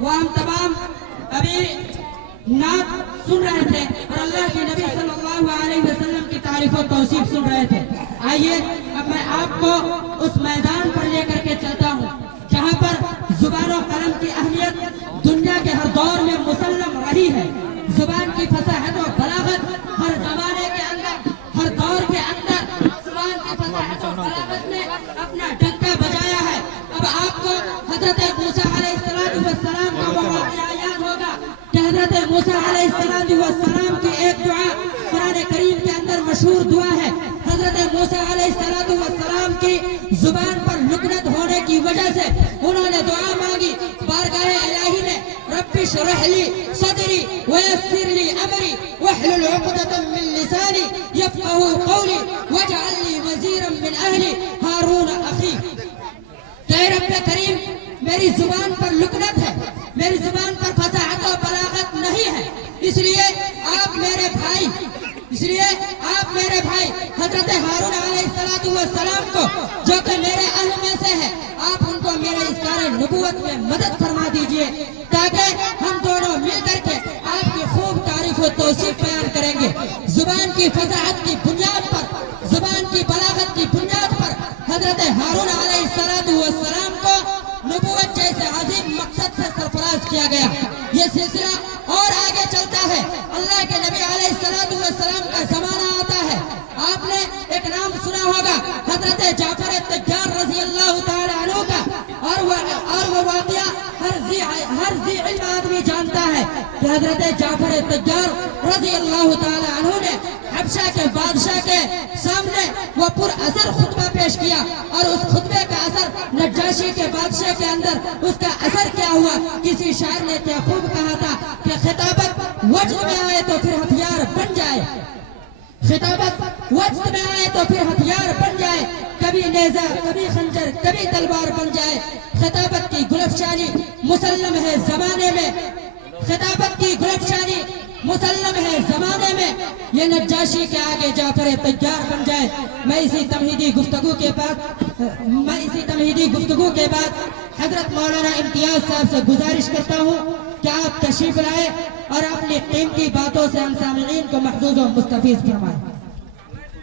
وہ ہم تمام ابھی نعت سن رہے تھے اور اللہ کے نبی صلی اللہ علیہ وسلم کی تعریف و توصیف سن رہے تھے. آئیے اب میں آپ کو اس میدان پر لے کر کے چلتا ہوں جہاں پر زبان و قلم کی اہمیت دنیا کے ہر دور میں مسلم رہی ہے. زبان کی فصاحت و بلاغت ہر زمانے کے اندر، ہر دور کے اندر زبان کی فصاحت و بلاغت نے اپنا ڈنکا بجایا ہے. اب آپ کو حضرت موسیٰ علیہ السلام کا وہ واقعہ یاد ہوگا کہ حضرت موسیٰ علیہ السلام کی ایک دعا قرآن کریم کے اندر مشہور دعا ہے. حضرت موسیٰ علیہ السلام کی زبان پر لکنت ہونے کی وجہ سے انہوں نے دعا مانگی. بارگاہ الہی نے رب اشرح لی صدری ویسر لی امری واحلل عقدۃ من لسانی یفقهوا قولی واجعل لی وزیرا من اہلی ہارون اخی. کہ رب کریم میری زبان پر لکنت ہے، میری زبان پر فصاحت و بلاغت نہیں ہے، اس لیے آپ میرے بھائی حضرت ہارون علیہ السلام کو جو کہ میرے اہل میں سے ہے، آپ ان کو میرے اظہار نبوت میں مدد فرما دیجئے تاکہ ہم دونوں مل کر کے آپ کی خوب تعریف و توصیف بیان کریں گے. زبان کی فصاحت کی بنیاد پر، زبان کی بلاغت کی بنیاد پر حضرت ہارون علیہ السلام کو نبوت جیسے عظیم مقصد سے سرفراز کیا گیا. یہ سلسلہ اور آگے چلتا ہے. اللہ کے نبی علیہ السلام کا زمانہ آتا ہے. آپ نے ایک نام سنا ہوگا حضرت جعفر الطیار رضی اللہ تعالی عنہ کا، اور وہ واقعہ ہر ذی علم آدمی جانتا ہے کہ حضرت جعفر الطیار رضی اللہ تعالی عنہ نے حبشہ کے بادشاہ کے سامنے وہ پر اثر خطبہ پیش کیا، اور اس خطبے کا اثر نجاشی کے بادشاہ کے اندر اس کا اثر کیا ہوا. کسی شاعر نے کیا خوب کہا تھا کہ خطابت وجد میں آئے تو پھر ہتھیار بن جائے، خطابت وجد میں آئے تو پھر ہتھیار بن جائے، کبھی نیزہ کبھی خنجر کبھی تلوار بن جائے. خطابت کی گلفشانی مسلم ہے زمانے میں، خطابت کی گلفشانی مسلم ہے زمانے میں، یہ نجاشی کے آگے جعفر طیار بن جائے. میں اسی تمہیدی گفتگو کے بعد حضرت مولانا امتیاز صاحب سے گزارش کرتا ہوں کہ آپ تشریف لائے اور اپنی قیمتی باتوں سے ہم سامعین کو محظوظ و مستفیض فرمائیں.